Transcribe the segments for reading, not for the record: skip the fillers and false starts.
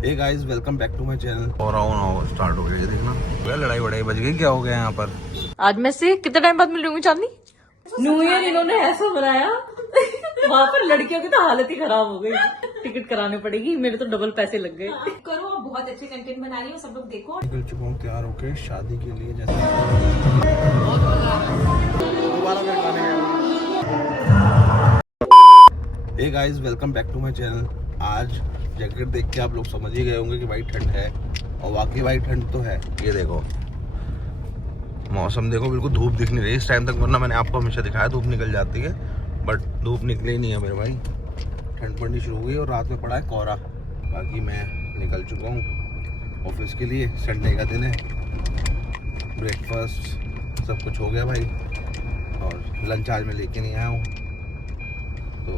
Hey guys welcome back to my channel. और आओ start हो गया, ये देखना क्या लड़ाई वड़ाई बज गई, क्या हो गया यहाँ पर। आज मैं से कितने टाइम बाद मिल रही हूँ चांदनी। न्यू ईयर इन्होंने ऐसा बनाया वहाँ पर लड़कियों की तो हालत ही खराब हो गई। टिकट कराने पड़ेगी, मेरे तो डबल पैसे लग गए। करो, बहुत अच्छे कंटेंट बना रही हो, सब लोग देखो। निकल चुका हूँ तैयार होके शादी के लिए। जैसे hey guys welcome back to my channel. आज जैकेट देख के आप लोग समझ ही गए होंगे कि भाई ठंड है, और वाकई भाई ठंड तो है। ये देखो मौसम देखो, बिल्कुल धूप दिख नहीं रही इस टाइम तक, वरना मैंने आपको हमेशा दिखाया धूप निकल जाती है, बट धूप निकली नहीं है मेरे भाई। ठंड पड़नी शुरू हो गई और रात में पड़ा है कोहरा। बाकी मैं निकल चुका हूँ ऑफिस के लिए, संडे का दिन है। ब्रेकफास्ट सब कुछ हो गया भाई, और लंच आज मैं लेके नहीं आया हूँ। तो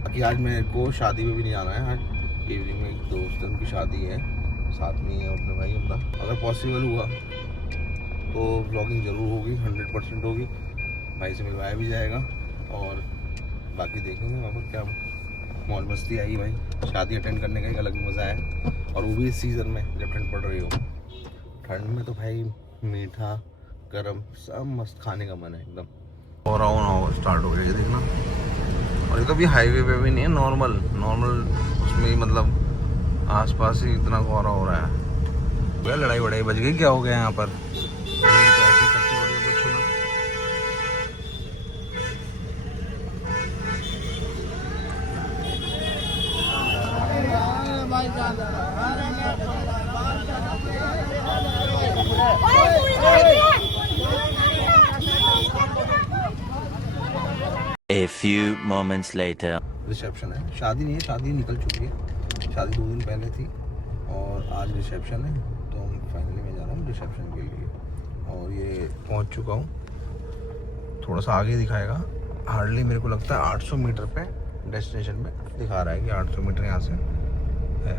बाकी आज मेरे को शादी में भी नहीं जाना है। आज इवनिंग में एक दोस्त है, उनकी शादी है, साथ में है अपने भाई अपना। अगर पॉसिबल हुआ तो व्लॉगिंग ज़रूर होगी, 100% होगी। भाई से मिलवाया भी जाएगा, और बाकी देखेंगे वहाँ पर क्या मौज मस्ती आई। भाई शादी अटेंड करने का एक अलग मज़ा है, और वो भी इस सीज़न में जब ठंड पड़ रही हो। ठंड में तो भाई मीठा गरम सब मस्त खाने का मन है एकदम। और आओ स्टार्ट हो गया, ये देखना। और ये तो अभी हाईवे पे भी नहीं है, नॉर्मल उसमें ही, मतलब आसपास ही इतना कोहरा हो रहा है। क्या लड़ाई वड़ाई बज गई, क्या हो गया यहाँ पर। A few moments later. Reception है, शादी नहीं है, शादी निकल चुकी है। शादी 2 दिन पहले थी और आज रिसेप्शन है, तो हम फाइनली मैं जा रहा हूँ रिसेप्शन के लिए। और ये पहुँच चुका हूँ, थोड़ा सा आगे दिखाएगा। हार्डली मेरे को लगता है 800 मीटर पे डेस्टिनेशन पे दिखा रहा है कि 800 मीटर यहाँ से है।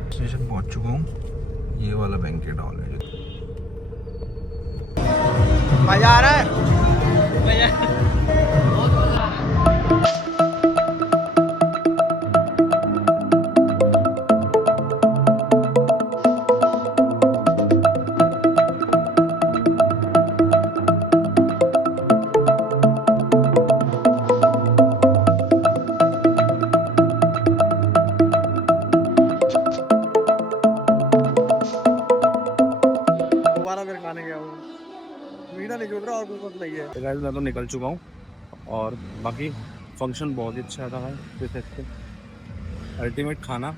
डेस्टिनेशन पहुँच चुका हूँ, ये वाला बैंकेट हॉल है। मज़ा आ रहा है। खाने गया हूँ, मीठा नहीं रहा और कुछ नहीं है। गाइस मैं तो निकल चुका हूँ, और बाकी फंक्शन बहुत ही अच्छा था भाई। अल्टीमेट खाना,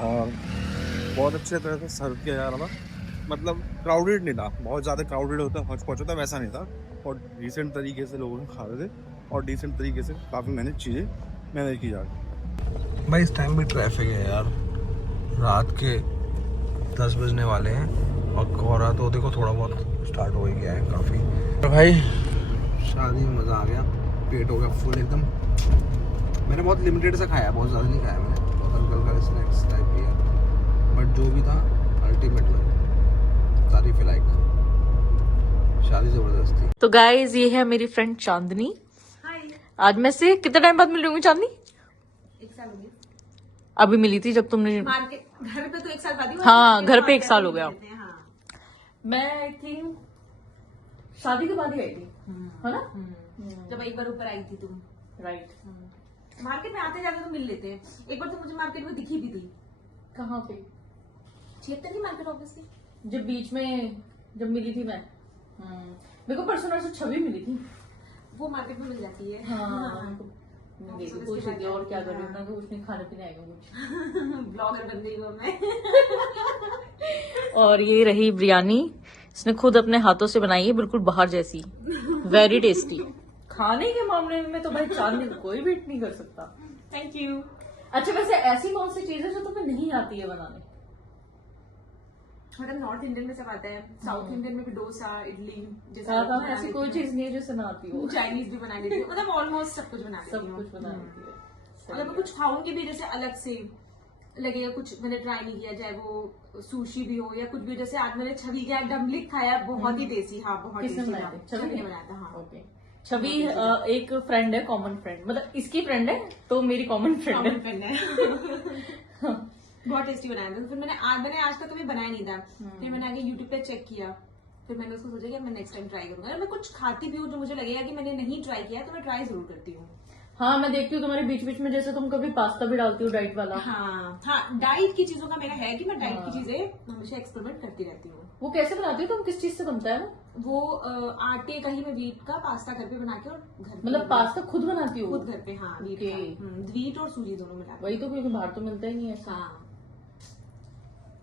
और बहुत अच्छे तरह से सर्व किया जा रहा था। मतलब क्राउडेड नहीं था, बहुत ज़्यादा क्राउडेड होता है, हौच-पौच होता है, वैसा नहीं था। और डिसेंट तरीके से लोगों ने खा रहे थे, और डिसेंट तरीके से काफ़ी मैंने चीज़ें मैनेज की जा रही। भाई इस टाइम भी ट्रैफिक है यार, रात के 10 बजने वाले हैं, और कोहरा तो देखो थोड़ा बहुत स्टार्ट हो ही गया है काफ़ी। तो भाई शादी में मज़ा आ गया, पेट हो गया फुल एकदम। मैंने बहुत लिमिटेड सा खाया, बहुत ज़्यादा नहीं खाया मैंने, बहुत हल्का स्नैक्स टाइप किया, बट जो भी था अल्टीमेट था, तारीफ लायक। शादी ज़बरदस्त थी। तो गाइज ये है मेरी फ्रेंड चांदनी। आज मैं से कितने टाइम बाद मिल रही हूँ चांदनी। 1 साल हो गया। अभी मिली थी जब तुमने मार्केट घर पे तो 1 साल बाद ही हुआ। हाँ, घर पे 1 साल हो गया। हाँ। मैं आई थिंक शादी के बाद ही आई थी, है ना। जब एक बार ऊपर आई थी तुम, राइट। मार्केट में आते जाते तो मिल लेते हैं। एक बार तो मुझे मार्केट में दिखी भी थी। कहाँ पे। 76 की मार्केट ऑफिस की, जब बीच में जब मिली थी मैं, मेरे को परसों नरसों छवि मिली थी। वो मार्केट में मिल जाती है। हाँ, पूछ रही थी और क्या कर रही हूँ, मैं कुछ नहीं, खाने पीने आएगा कुछ। ब्लॉगर बन गई हूँ मैं। और ये रही बिरयानी, इसने खुद अपने हाथों से बनाई है, बिल्कुल बाहर जैसी, वेरी टेस्टी। खाने के मामले में तो भाई चांदनी को कोई बीट नहीं कर सकता। Thank you. अच्छा वैसे ऐसी कौन सी चीज है जो तुम्हें नहीं आती है बनाने। मतलब नॉर्थ इंडियन में सब आता है, साउथ इंडियन में भी डोसा, इडली ऐसी कोई चीज नहीं है जो ना आती हो। चाइनीज भी बना लेती हूँ, मतलब ऑलमोस्ट सब कुछ बना लेती हूँ। सब कुछ बना लेती है। मतलब मैं कुछ खाऊंगी भी जैसे अलग से लगेगा, कुछ मैंने ट्राई नहीं किया, चाहे वो सुशी भी हो या कुछ भी। जैसे आज मैंने छवि का डम्बलिंग खाया, बहुत ही टेस्टी। हाँ बहुत किसने टेस्टी बनाया था। था? छवि ने बनाया था। हाँ ओके। छवि एक फ्रेंड है, कॉमन फ्रेंड, मतलब इसकी फ्रेंड है तो मेरी कॉमन फ्रेंड है। बहुत टेस्टी बनाया था। फिर मैंने आज तक कभी बनाया नहीं था, फिर मैंने आगे यूट्यूब पे चेक किया, फिर मैंने उसको सोचा कि मैं नेक्स्ट टाइम ट्राई करूंगा। अगर मैं कुछ खाती भी हूँ जो मुझे लगेगा कि मैंने नहीं ट्राई किया तो मैं ट्राई जरूर करती हूँ। हाँ मैं देखती हूँ तुम्हारे बीच बीच में, जैसे तुम कभी पास्ता भी डालती हो डाइट वाला। हाँ डाइट की चीजों का मेरा है कि मैं डाइट की चीजें हमेशा एक्सपेरिमेंट करती रहती हूँ। वो कैसे बनाती हो तुम, किस चीज से बनता है वो आटे का ही मैं व्हीट का पास्ता घर पे बना के और घर पे मतलब पास्ता खुद बनाती हो? खुद घर पे, हाँ व्हीट Okay. का, व्हीट और सूजी दोनों मिला के। वही तो, क्योंकि बाहर तो मिलता ही नहीं है। हाँ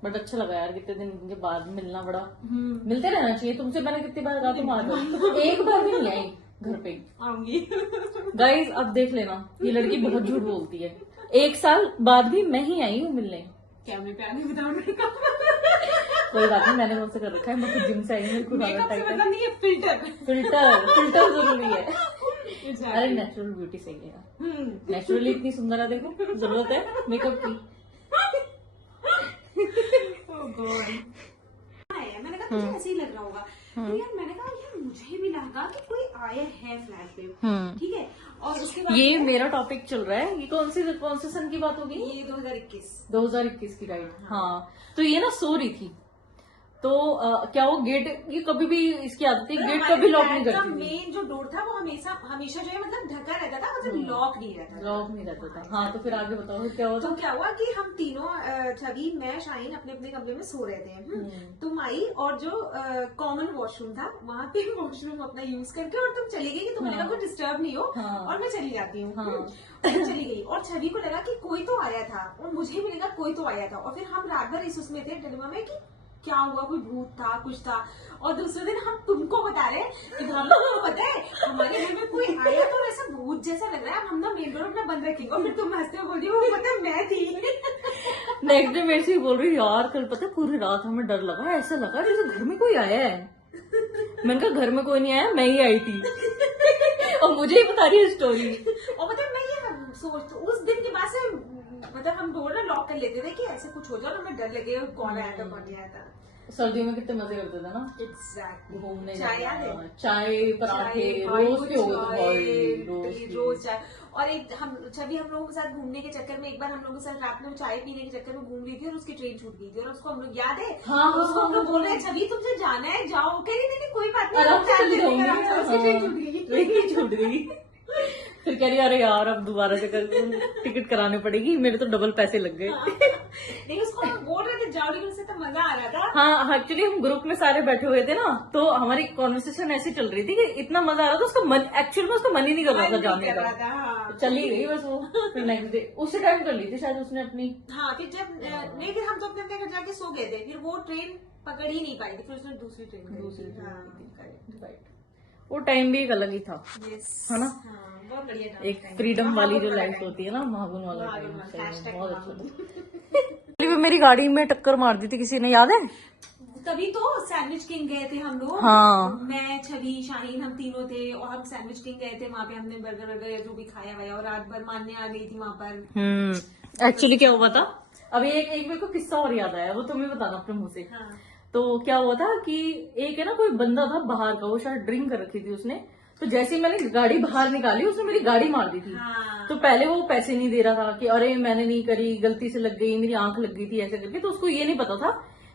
बट अच्छा लगा यार, कितने दिन के बाद मिलना बड़ा, मिलते रहना चाहिए। तुमसे मैंने कितनी बार कहा तुम आ जाओ, एक बार भी नहीं आई घर पे। आऊंगी। गाइस अब देख लेना, ये लड़की बहुत झूठ बोलती है। 1 साल बाद भी मैं ही आई हूँ मिलने। कैमरे पे आने विदाउट मेकअप। कोई बात नहीं, मैंने मुझसे कर रखा है, मैं खुद जिम से आई हूँ, मेरे को मेकअप से टाइट मतलब नहीं है, फिल्टर। फिल्टर जरूरी है। अरे नेचुरल ब्यूटी सही है यार, नेचुरली इतनी सुंदर है, देखो जरूरत है मेकअप की। मैंने कहा तुझे ऐसे ही लग रहा होगा, तो यार मैंने कहा यार मुझे भी लगा कि कोई आया है फ्लैट पे, ठीक है। और उसके बाद ये मेरा टॉपिक चल रहा है, ये कौन से सन की बात होगी? ये 2021 2021 की, राइट। हाँ तो ये ना सो रही थी, तो क्या वो गेट, ये कभी भी इसकी आदत थी, गेट कभी लॉक नहीं करती थी। मेन जो डोर था वो हमेशा जो है मतलब ढका रहता था, मतलब लॉक नहीं रहता था। लॉक नहीं रहता था। हाँ तो फिर आगे बताओ क्या हुआ? तो क्या हुआ कि हम तीनों, छवि, मैं, शाहीन अपने अपने कमरे में सो रहे थे। तुम आई और जो कॉमन वॉशरूम था वहां पे वॉशरूम अपना यूज करके और तुम चली गई कि तुम्हारे का कोई डिस्टर्ब नहीं हो, और मैं चली जाती हूँ। मैं चली गई और छवि को लगा कि कोई तो आया था, और मुझे भी लगा कोई तो आया था। और फिर हम रात भर इस उसमें थे डिलेमा में कि क्या हुआ, कोई भूत था, कुछ था। और दूसरे दिन हम तुमको बता रहे कि हम लोगों को पता है हमारे घर में कोई आया तो ऐसा भूत जैसा लग रहा है, हम ना मेन डोर अपना बंद रखेंगे। और फिर तुम हंसते हो बोल रही हो वो पता है मैं थी। नेक्स्ट डे मेरे से बोल रही यार कल पता है पूरी रात हमें डर लगा, ऐसा लगा जैसे घर में कोई आया है। मैंने कहा घर में कोई नहीं आया, मैं ही आई थी। और मुझे ही बता रही है स्टोरी। और मतलब मैं ये सोच, उस दिन के बाद से मतलब हम डोर ना लॉक कर लेते थे कि ऐसे कुछ हो जाए, हमें डर लगे कौन आया था कौन नहीं आया था। सर्दियों में कितने मजे करते थे ना एग्जैक्टली। घूमने चाय याद जाना, है? चाय पराठे रोज के हो गए तो भाई, रोज चाय। और एक हम छवि हम लोगों के साथ घूमने के चक्कर में एक बार हम लोगों के साथ रात में चाय पीने के चक्कर में घूम रही थी और उसकी ट्रेन छूट गई थी, और उसको हम लोग याद है, उसको हम लोग बोल रहे हैं छवि तुमसे जाना है जाओ, कह रही नहीं कोई बात नहीं, उसकी ट्रेन छूट गई। ट्रेन छूट गई। फिर कह रही अरे यार अब दोबारा से टिकट करानी पड़ेगी, मेरे तो डबल पैसे लग गए। नहीं उसको हम बोल रहे थे जाओ, लेकिन उससे तो मजा आ रहा था। हाँ एक्चुअली हम ग्रुप में सारे बैठे हुए थे ना, तो हमारी कॉन्वर्सेशन ऐसी चल रही थी कि इतना मजा आ रहा था, उसका मन एक्चुअल में उसका मन ही नहीं कर रहा था जाने का। चली गई बस वो। फिर नेक्स्ट डे उसी टाइम कर ली थी शायद उसने अपनी। हाँ फिर जब नहीं, फिर हम तो अपने घर जाके सो गए थे, फिर वो ट्रेन पकड़ ही नहीं पाई थी, फिर उसने दूसरी ट्रेन। वो टाइम भी एक अलग ही था, है ना? बहुत बढ़िया था। एक फ्रीडम वाली जो लाइफ होती है ना, महागुन वाला टाइम, बहुत अच्छा था। मेरी गाड़ी में टक्कर मार दी थी किसी ने, याद है? तभी तो सैंडविच किंग गए थे हम लोग। हाँ। मैं, छवि, शाहीन, हम तीनों थे और हम सैंडविच किंग गए थे। वहाँ पे हमने बर्गर वर्गर जो भी खाया वाया, और रात भर मानने आ गई थी वहाँ पर। एक्चुअली क्या हुआ था, अभी एक मेरे को किस्सा और याद आया, वो तुम्हें बताना अपने मुंह से। हाँ। तो क्या हुआ था कि एक है ना कोई बंदा था बाहर का, वो शायद ड्रिंक कर रखी थी उसने, तो जैसे ही मैंने गाड़ी बाहर निकाली उसने मेरी गाड़ी मार दी थी। हाँ। तो पहले वो पैसे नहीं दे रहा था कि अरे मैंने नहीं करी, गलती से लग गई, मेरी आंख लग गई थी ऐसे करके। तो उसको ये नहीं पता था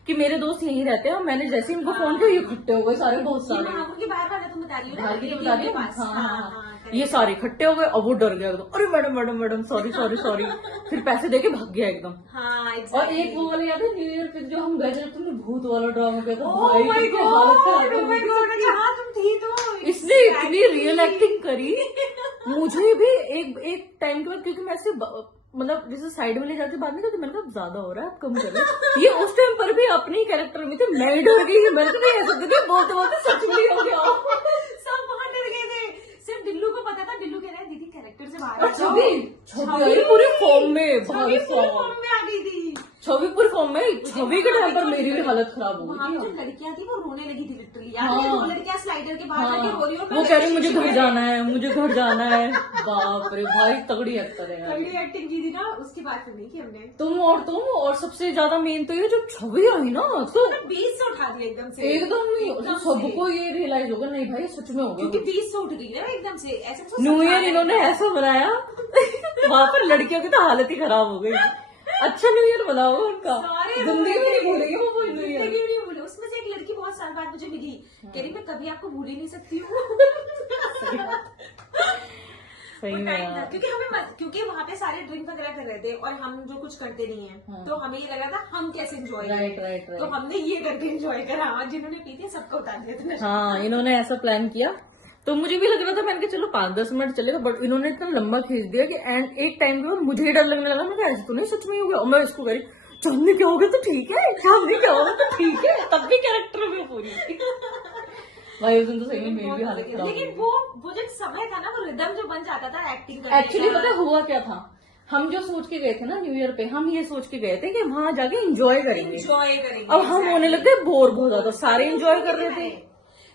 कि मेरे दोस्त यहीं रहते हैं, और मैंने जैसे ही उनको फोन किया ये इकट्ठे हो गए सारे, बहुत सारे। महापुर के बाहर वाला तुम बता रही हो ना, बाहर की तो ATM बता रही के हूँ। पास। हाँ, ये सारे इकट्ठे हो गए, अब वो डर गया एकदम, अरे madam madam madam sorry sorry sorry. फिर पैसे देके भाग गया एकदम। हाँ, और एक वो वाला याद है न्यू ईयर पे जो हम गए थे, तुमने भूत वाला ड्रामा किया था, Oh भाई my कितनी God, हालत खराब oh my हो God, गई। हाँ तुम थी तो। इसने इतनी रियल एक्टिंग करी, मुझे भी एक टाइम के बाद, क्योंकि मैं ऐसे मतलब जैसे साइड में ले जाके बात नहीं करती, मैंने कहा ज्यादा हो रहा है, अब कम करो। ये उस टाइम पर भी अपनी कैरेक्टर में थे, मैं ही डर गई। मैंने तो नहीं ऐसा करती, बोलते बोलते सच में हो गया। सब वहाँ डर गए थे, सिर्फ दिल्लू को पता था। दिल्लू कह रहा है दीदी कैरेक्टर से बाहर आ जाओ। छवि पूरी फॉर्म में, छवि पूरी फॉर्म में आ गई थी। छवि पूरी फॉर्म में। छवि के टाइम पर मेरी भी हालत खराब हो वहाँ गई पे थी। जो लड़कियां थी वो रोने लगी थी लिटरली। याद है वो लड़कियां स्लाइडर के बाहर जाके रो रही हो, वो कह रही मुझे घर जाना है, मुझे घर जाना है। बाप रे भाई तगड़ी एक्टर है यार। तगड़ी एक्टिंग की थी ना। उसकी बात नहीं की हमने। तुम और सबसे ज्यादा मेन तो ये जब छवि आई ना, तो 20 से उठा दिया एकदम से। एकदम नहीं, सबको ये रियलाइज होगा नहीं भाई सच में होगा, क्योंकि 20 से उठ गई ना एकदम से। ऐसे न्यू ईयर इन्होंने ऐसा बनाया वहां पर लड़कियों की तो हालत ही खराब हो गई। अच्छा न्यू ईयर मनाओ उनका, Sorry, जिंदगी में नहीं भूलेंगे वो कोई न्यू ईयर। जिंदगी में नहीं भूले। उसमें से एक लड़की बहुत साल बाद मुझे मिली, कह रही मैं कभी आपको भूल ही नहीं सकती हूँ। सही वो में time था, यार। क्योंकि हमें क्योंकि वहाँ पे सारे ड्रिंक वगैरह कर रहे थे और हम जो कुछ करते नहीं है, तो हमें ये लगा था हम कैसे एंजॉय राइट करें, राइट तो राइट। हमने ये करके एंजॉय करा। और जिन्होंने पी थी सबको उतार दिया था नशा। हाँ इन्होंने ऐसा प्लान किया, तो मुझे भी लग रहा था, मैंने कहा चलो 5-10 मिनट चलेगा, बट इन्होंने इतना लंबा खींच दिया कि एंड एक टाइम के बाद मुझे ही डर लगने लगा। मैं कहा ऐसे तो नहीं सच में ही हो गया, और मैं इसको करी चांदनी क्या हो गया तो ठीक है, चांदनी क्या हो गया तो ठीक है, तब भी कैरेक्टर में पूरी भाई उस दिन तो सही में मेरी भी हालत खराब हो लेकिन गई। वो जो समय था ना, वो रिदम जो बन जाता था एक्टिंग करने एक्चुअली का। पता है हुआ क्या था, हम जो सोच के गए थे ना न्यू ईयर पे, हम ये सोच के गए थे कि वहां जाके एंजॉय करेंगे। एंजॉय करेंगे। अब हम होने लगे बोर बहुत ज्यादा, सारे एंजॉय कर रहे थे।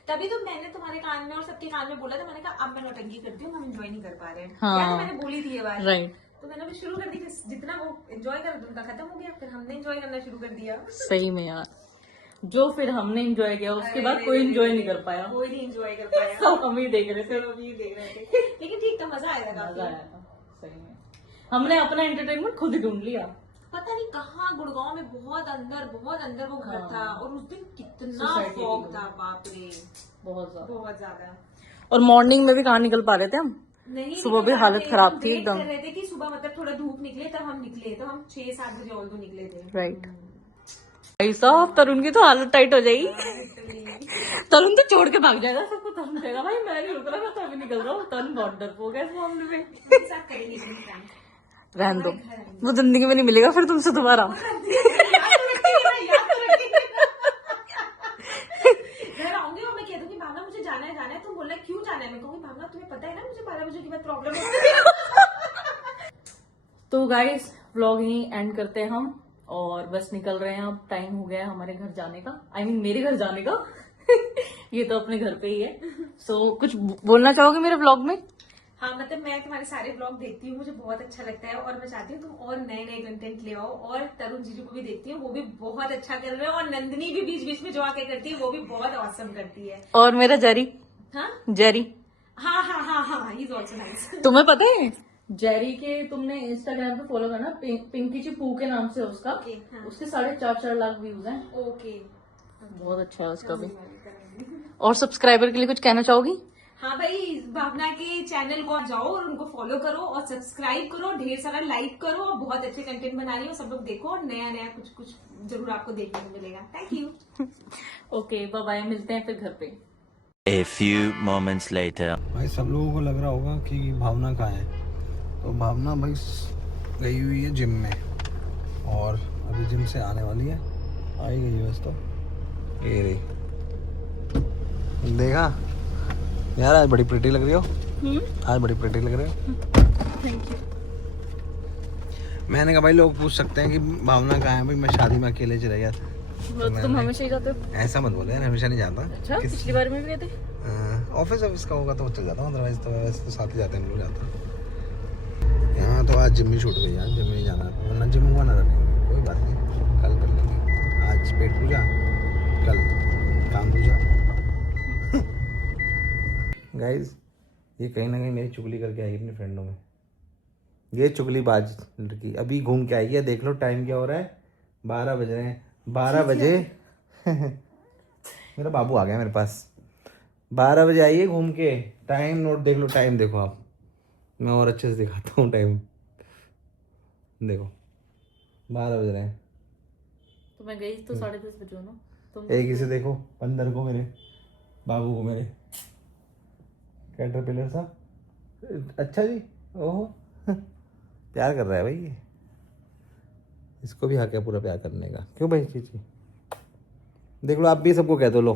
तभी तो मैंने तुम्हारे कान में और सबके कान में बोला था, मैंने कहा अब मैं नौटंकी करती हूँ, हम एंजॉय नहीं कर पा रहे हैं। हाँ। याद है मैंने बोली थी ये बात। राइट। तो मैंने भी शुरू कर दी कि जितना वो एंजॉय कर उनका खत्म हो गया, फिर हमने एंजॉय करना शुरू कर दिया। सही में यार, जो फिर हमने एंजॉय किया उसके बाद कोई एंजॉय नहीं कर पाया, कोई नहीं एंजॉय कर पाया। सब हम ही देख रहे थे। फिर अभी देख रहे थे, लेकिन ठीक था, मजा आया था मजा काफी। आया था सही में, हमने अपना एंटरटेनमेंट खुद ही ढूंढ लिया। पता नहीं कहाँ गुड़गांव में बहुत अंदर वो घर हाँ। था, और उस दिन कितना Society फॉग की था, बाप रे, बहुत ज्यादा। बहुत ज्यादा। और मॉर्निंग में भी कहाँ निकल पा रहे थे हम, नहीं सुबह निकल भी पा हालत रहे थे, खराब हम थी वेट एकदम। कर रहे थे कि सुबह मतलब थोड़ा धूप निकले तब हम निकले, तो हम 6-7 बजे ऑल्दो निकले थे। राइट। भाई साहब तरुण की तो हालत टाइट हो जाएगी, तरुण तो छोड़ के भाग जाएगा सबको, तरुण कहेगा भाई मैं नहीं रुक रहा, मैं तो अभी निकल रहा हूँ। तरुण बहुत डरपोक है इस मामले में। हमारे साथ करेंगे इतनी prank। रहने दो, वो जिंदगी में नहीं मिलेगा फिर तुमसे दोबारा। याद तो रखिएगा। घर आऊंगी और मैं कह दूंगी भावना मुझे जाना है, तुम बोलना क्यों जाना है, मैं कहूंगी भावना तुम्हें पता है ना मुझे 12 बजे के बाद प्रॉब्लम है। तो गाइस व्लॉग यहीं एंड करते हैं हम, और बस निकल रहे हैं, अब टाइम हो गया है हमारे घर जाने का, आई मीन मेरे घर जाने का। ये तो अपने घर पे ही है। सो कुछ बोलना चाहोगे मेरे व्लॉग में? हाँ, मतलब मैं तुम्हारे सारे ब्लॉग देखती हूँ, मुझे बहुत अच्छा लगता है, और मैं चाहती हूँ तुम और नए नए कंटेंट ले आओ। और तरुण जीजू को भी देखती हूँ, वो भी बहुत अच्छा कर रहे हैं, और नंदिनी भी बीच बीच में जो आके करती है वो भी बहुत ऑसम करती है। और मेरा जेरी, हाँ जेरी हाँ, ही इज ऑल्सो नाइस। तुम्हें पता है जेरी के, तुमने इंस्टाग्राम पे फॉलो करना, पिंकी चिपू के नाम से उसका, Okay, हाँ। उसके 4.5 लाख व्यूज हैं, ओके, बहुत अच्छा है उसका भी। और सब्सक्राइबर के लिए कुछ कहना चाहोगी? हाँ भाई, भावना के चैनल को जाओ और उनको फॉलो करो और सब्सक्राइब करो, ढेर सारा लाइक करो, और बहुत अच्छे कंटेंट बना रही हो, सब लोग देखो, और नया नया कुछ कुछ जरूर आपको देखने को मिलेगा। Thank you. Okay bye bye, मिलते हैं फिर घर पे। A few moments later. भाई सब लोगों को लग रहा होगा कि भावना कहाँ है, तो भावना भाई गई हुई है जिम में, और अभी जिम से आने वाली है, आई गई है बस। तो ये रही, देखा यार, आज बड़ी प्रिटी लग रही हो, आज बड़ी प्रिटी लग रही हो। Thank you. मैंने कहा भाई लोग पूछ सकते हैं कि भावना कहाँ है, भाई मैं शादी में अकेले चले गया था। तुम हमेशा ही जाते हो? ऐसा मत बोले यार, हमेशा नहीं जाता। अच्छा, पिछली बार में भी गए थे? ऑफिस का होगा तो चल जाता हूँ, अदरवाइज तो वैसे तो साथ ही जाते हैं हम लोग, जाता। यहाँ तो आज जिम ही छूट गई यार, जिम नहीं जाना, वरना जिम हुआ ना रखेंगे, कोई बात नहीं, कल कर लेंगे। आज पेट पूजा, कल काम पूजा। गाइज ये कहीं ना कहीं मेरी चुगली करके आई अपनी फ्रेंडों में, ये चुगलीबाज लड़की अभी घूम के आई है। देख लो टाइम क्या हो रहा है, 12 बज रहे हैं, 12 बजे। मेरा बाबू आ गया मेरे पास, 12 बजे आई है घूम के। टाइम नोट देख लो, टाइम देखो आप, मैं और अच्छे से दिखाता हूँ टाइम, देखो 12 बज रहे हैं। तो मैं गई तो 10:30 बजे ना, तुम एक इसे देखो, 15 को मेरे बाबू को, मेरे कैटरपिलर सा। अच्छा जी, ओहो प्यार कर रहा है भाई ये, इसको भी हक है पूरा प्यार करने का, क्यों भाई चीची। देख लो आप भी सबको कह दो, लो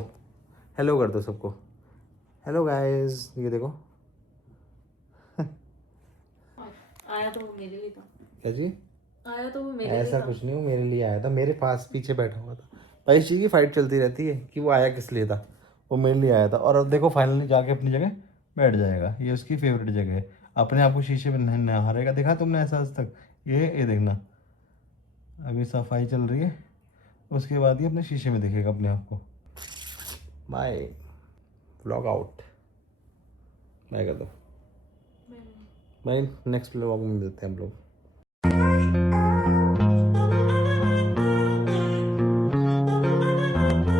हेलो कर दो सबको, हेलो गाइस, ये देखो। आया तो वो मेरे लिए था। क्या जी? आया तो वो मेरे लिए ऐसा था। कुछ नहीं, वो मेरे लिए आया था, मेरे पास पीछे बैठा हुआ था भाई। इस चीज़ की फाइट चलती रहती है कि वो आया किस लिए था, वो मेरे लिए आया था। और अब देखो फाइनली जाके अपनी जगह बैठ जाएगा, ये उसकी फेवरेट जगह है। अपने आप को शीशे में नहारेगा, देखा तुमने ऐसा आज तक? ये देखना, अभी सफाई चल रही है, उसके बाद ही अपने शीशे में देखेगा अपने आप को। बाय, व्लॉग आउट, बाय कर दो। बाय, नेक्स्ट व्लॉग में मिलते हैं हम लोग।